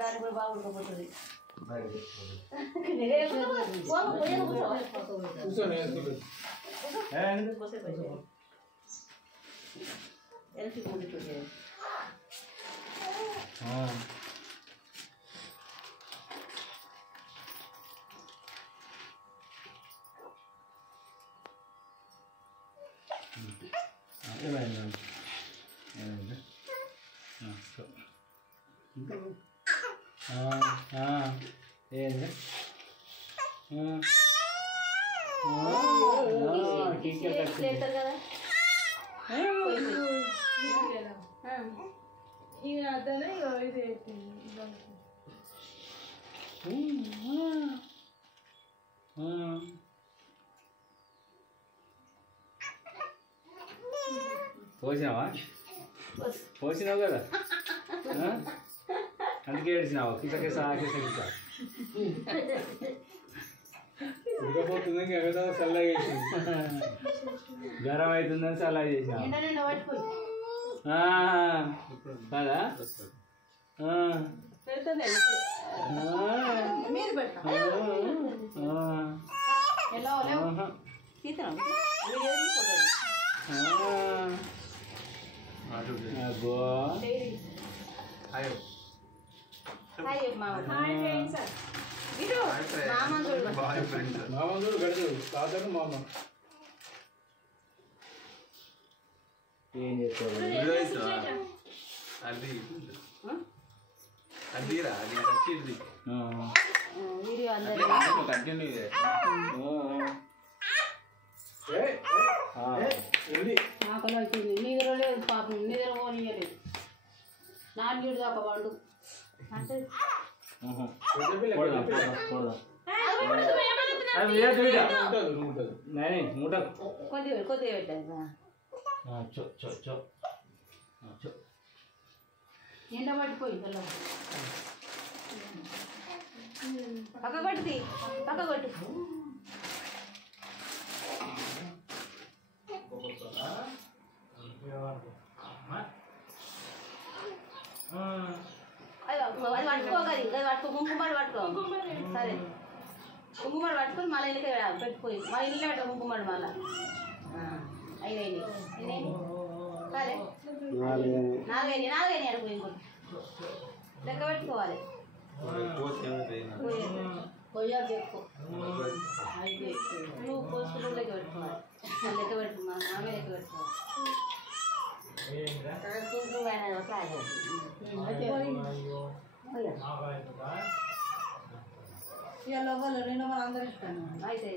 దాన్ని కూడా బాగా ఉడకపోతుంది. పోసినావా పోసినావు కదా అందుకే ఏడ్చినావు కిసకిసా కిసకిసా ఉడకపోతుందని కదా చల్లగా చేసింది జ్వరం అవుతుందని చల్లగా చేసినా కదా మామూలు గడుచు కాదు మామ ఏం చేస్తావు అది అదిరా అది కట్టింది కంటిన్యూ ఆకలి అవుతుంది. నిద్ర లేదు పాపం, నిద్ర పోనీయలేదు. 4 దాకా పండు అంటే కొద్దిగా కొద్దిగా పెట్టాను. ఎండ పట్టిపోయి పక్క కొట్టి పక్క కొట్టు. అది పట్టుకోగలి అది పట్టుకో కుంకుమలు పట్టుకో సరే కుంకుమలు పట్టుకొని మళ్ళీ ఇళ్ళకి పెట్టుకోయి మళ్ళీ ఇల్లు పెట్ట కుంకుమలు మళ్ళీ అయినాయి సరే 4 అడుగు ఇంకోటి లెక్క పెట్టుకోవాలి. పొయ్యాకు ఎక్కువ నువ్వు పోసుకుని లెక్క పెట్టుకోవాలి. లెక్క పెట్టుకున్నా ఆమె లెక్క పెట్టుకోవాలి. ఇవాళ 2 అందరూ ఇస్తాను అయితే